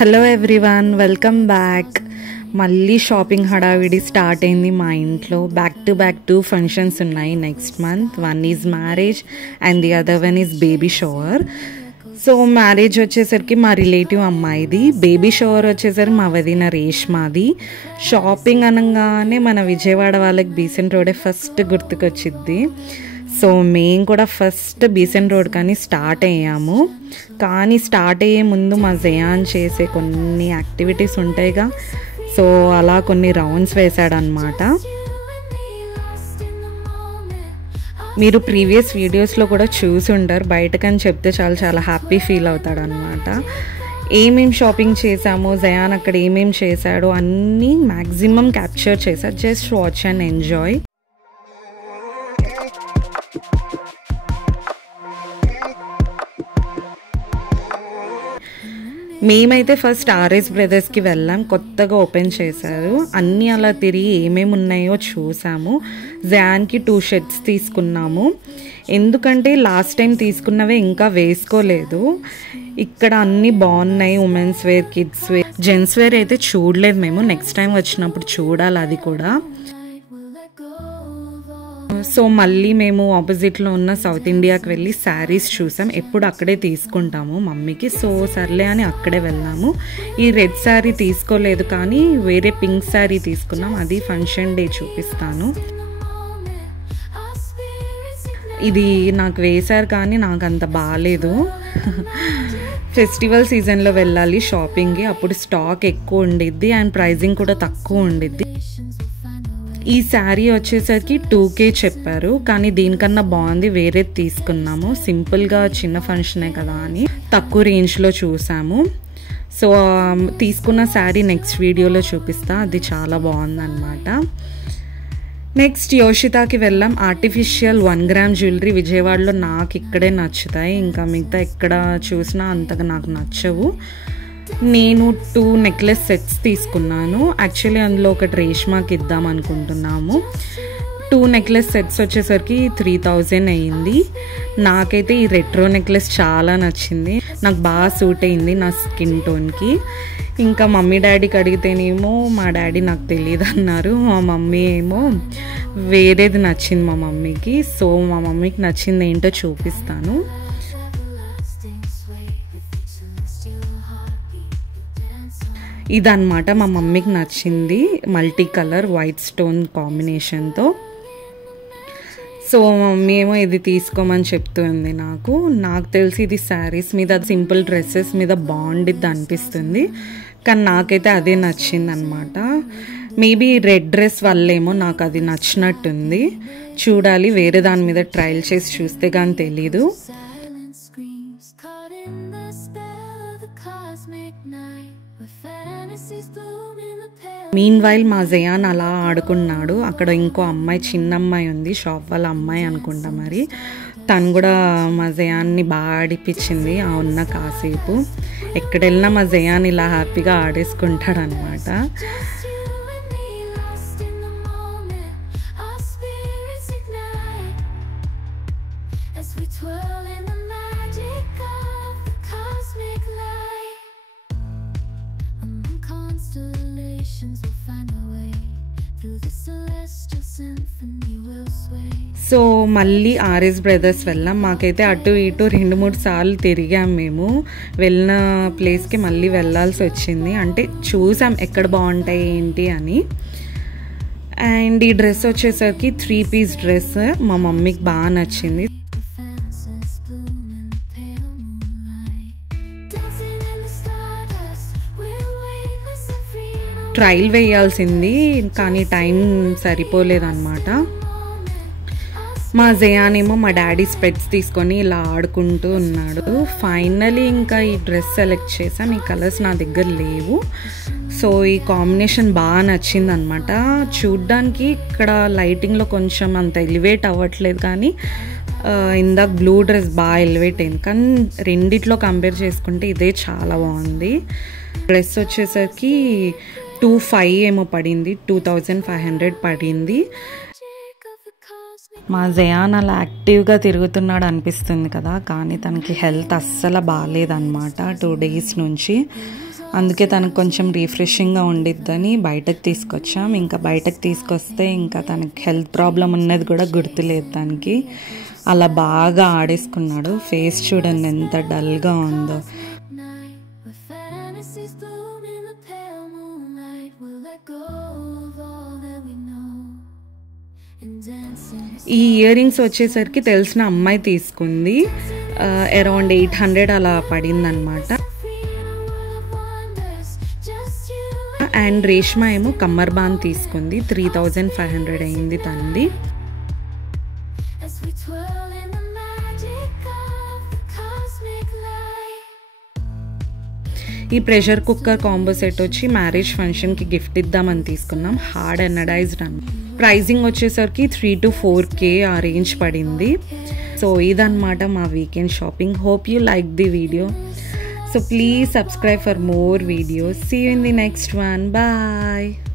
Hello everyone, welcome back. మళ్ళీ shopping హడావిడి start అయింది మా ఇంట్లో. బ్యాక్ టు బ్యాక్ 2 ఫంక్షన్స్ ఉన్నాయి next month. One is marriage and the other one is baby shower. So marriage వచ్చేసరికి మా రిలేటివ్ అమ్మాయిది, బేబీ షవర్ వచ్చేసరికి మా వదిన రేష్మాది. షాపింగ్ అనగానే మన విజయవాడ వాళ్ళకి బీసెంట్ రోడే ఫస్ట్ గుర్తుకొచ్చిద్ది. సో మేము కూడా ఫస్ట్ బీసెంట్ రోడ్ కానీ స్టార్ట్ అయ్యాము. కానీ స్టార్ట్ అయ్యే ముందు మా జయాన్ చేసే కొన్ని యాక్టివిటీస్ ఉంటాయిగా, సో అలా కొన్ని రౌండ్స్ వేశాడనమాట. మీరు ప్రీవియస్ వీడియోస్లో కూడా చూసి ఉంటారు. బయటకని చెప్తే చాలా హ్యాపీ ఫీల్ అవుతాడు అనమాట. ఏమేమి షాపింగ్ చేశామో, జయాన్ అక్కడ ఏమేమి చేశాడో అన్నీ మ్యాక్సిమం క్యాప్చర్ చేశారు. Just watch and enjoy. మేమైతే ఫస్ట్ ఆర్ఎస్ బ్రదర్స్కి వెళ్ళాం, కొత్తగా ఓపెన్ చేశారు. అన్నీ అలా తిరిగి ఏమేమి ఉన్నాయో చూసాము. జాన్కి 2 షర్ట్స్ తీసుకున్నాము, ఎందుకంటే లాస్ట్ టైం తీసుకున్నవే ఇంకా వేసుకోలేదు. ఇక్కడ అన్నీ బాగున్నాయి, women's wear, kids wear. Gents wear అయితే చూడలేదు మేము, నెక్స్ట్ టైం వచ్చినప్పుడు చూడాలి అది కూడా. సో మళ్ళీ మేము ఆపోజిట్లో ఉన్న సౌత్ ఇండియాకి వెళ్ళి శారీస్ చూసాం. ఎప్పుడు అక్కడే తీసుకుంటాము మమ్మీకి, సో సర్లే అని అక్కడే వెళ్ళాము. ఈ రెడ్ శారీ తీసుకోలేదు, కానీ వేరే పింక్ శారీ తీసుకున్నాం. అది ఫంక్షన్ డే చూపిస్తాను. ఇది నాకు వేశారు కానీ నాకు అంత బాగాలేదు. ఫెస్టివల్ సీజన్లో వెళ్ళాలి షాపింగ్కి, అప్పుడు స్టాక్ ఎక్కువ ఉండిద్ది అండ్ ప్రైజింగ్ కూడా తక్కువ ఉండిద్ది. ఈ శారీ వచ్చేసరికి 2K చెప్పారు, కానీ దీనికన్నా బాగుంది, వేరేది తీసుకున్నాము. సింపుల్గా చిన్న ఫంక్షనే కదా అని తక్కువ రేంజ్లో చూసాము. సో తీసుకున్న శారీ నెక్స్ట్ వీడియోలో చూపిస్తా, అది చాలా బాగుందన్నమాట. నెక్స్ట్ యోషితాకి వెళ్ళాం. ఆర్టిఫిషియల్ 1 గ్రామ్ జ్యువెలరీ విజయవాడలో నాకు ఇక్కడే నచ్చుతాయి, ఇంకా మిగతా ఎక్కడ చూసినా అంతగా నాకు నచ్చవు. నేను 2 నెక్లెస్ సెట్స్ తీసుకున్నాను. యాక్చువల్లీ అందులో ఒకటి రేష్మాకి ఇద్దాం అనుకుంటున్నాము. 2 నెక్లెస్ సెట్స్ వచ్చేసరికి 3000 అయ్యింది. నాకైతే ఈ రెట్రో నెక్లెస్ చాలా నచ్చింది, నాకు బాగా సూట్ అయింది నా స్కిన్ టోన్కి. ఇంకా మమ్మీ డాడీకి అడిగితేనేమో మా డాడీ నాకు తెలియదు అన్నారు, మా మమ్మీ ఏమో వేరేది నచ్చింది మా మమ్మీకి. సో మా మమ్మీకి నచ్చింది ఏంటో చూపిస్తాను. ఇదన్నమాట మా మమ్మీకి నచ్చింది, మల్టీ కలర్ వైట్ స్టోన్ కాంబినేషన్తో. సో మమ్మీ ఏమో ఇది తీసుకోమని చెప్తుంది. నాకు తెలిసి ఇది శారీస్ మీద, సింపుల్ డ్రెస్సెస్ మీద బాగుండిద్ది అనిపిస్తుంది, కానీ నాకైతే అదే నచ్చింది అనమాట. మేబీ రెడ్ డ్రెస్ వల్లేమో నాకు అది నచ్చినట్టుంది. చూడాలి, వేరే దాని మీద ట్రయల్ చేసి చూస్తే కానీ తెలీదు. మీన్ వైల్ మా జయాన్ అలా ఆడుకున్నాడు. అక్కడ ఇంకో అమ్మాయి, చిన్న అమ్మాయి ఉంది, షాప్ వాళ్ళ అమ్మాయి అనుకుంటా మరి. తను కూడా మా జయాన్ని బాగా ఆడిపించింది ఆ ఉన్న కాసేపు. ఎక్కడ వెళ్ళినా మా జయాన్ ఇలా హ్యాపీగా ఆడేసుకుంటాడు అనమాట. సో మళ్ళీ ఆర్ఎస్ బ్రదర్స్ వెళ్ళాం. మాకైతే అటు ఇటు 2-3 సార్లు తిరిగాం మేము. వెళ్ళిన ప్లేస్కి మళ్ళీ వెళ్ళాల్సి వచ్చింది, అంటే చూసాం ఎక్కడ బాగుంటాయి ఏంటి అని. అండ్ ఈ డ్రెస్ వచ్చేసరికి 3 పీస్ డ్రెస్ మా మమ్మీకి బాగా నచ్చింది. ట్రయల్ వేయాల్సింది కానీ టైం సరిపోలేదన్నమాట. మా జయాన్ ఏమో మా డాడీ స్పెట్స్ తీసుకొని ఇలా ఆడుకుంటూ ఉన్నాడు. ఫైనలీ ఇంకా ఈ డ్రెస్ సెలెక్ట్ చేసాం. ఈ కలర్స్ నా దగ్గర లేవు, సో ఈ కాంబినేషన్ బాగా నచ్చింది అనమాట. చూడ్డానికి ఇక్కడ లైటింగ్లో కొంచెం అంత ఎలివేట్ అవ్వట్లేదు, కానీ ఇందాక బ్లూ డ్రెస్ బాగా ఎలివేట్ అయింది. కానీ రెండిట్లో కంపేర్ చేసుకుంటే ఇదే చాలా బాగుంది. డ్రెస్ వచ్చేసరికి 2,500 ఏమో పడింది, 2500 పడింది. మా జయాన్ అలా యాక్టివ్గా తిరుగుతున్నాడు అనిపిస్తుంది కదా, కానీ తనకి హెల్త్ అస్సలు బాగాలేదన్నమాట 2 డేస్ నుంచి. అందుకే తనకు కొంచెం రిఫ్రెషింగ్గా ఉండిద్దని బయటకు తీసుకొచ్చాం. ఇంకా బయటకు తీసుకొస్తే ఇంకా తనకి హెల్త్ ప్రాబ్లం ఉన్నది కూడా గుర్తులేదు దానికి. అలా బాగా ఆడేసుకున్నాడు. ఫేస్ చూడండి ఎంత డల్గా ఉందో. ఈ ఇయర్ రింగ్స్ వచ్చేసరికి తెలిసిన అమ్మాయి తీసుకుంది. అరౌండ్ 800 అలా పడిందనమాట. అండ్ రేష్మా ఏమో కమ్మర్ బాన్ తీసుకుంది. 3500 అయింది తనది. ఈ ప్రెషర్ కుక్కర్ కాంబో సెట్ వచ్చి మ్యారేజ్ ఫంక్షన్కి గిఫ్ట్ ఇద్దామని తీసుకున్నాం. హార్డ్ ఎనడైజ్డ్ అన్న. ప్రైజింగ్ వచ్చేసరికి 3 to 4K ఆ రేంజ్ పడింది. సో ఇదన్నమాట మా weekend shopping. Hope you like the video. So please subscribe for more videos. See you in the next one. Bye.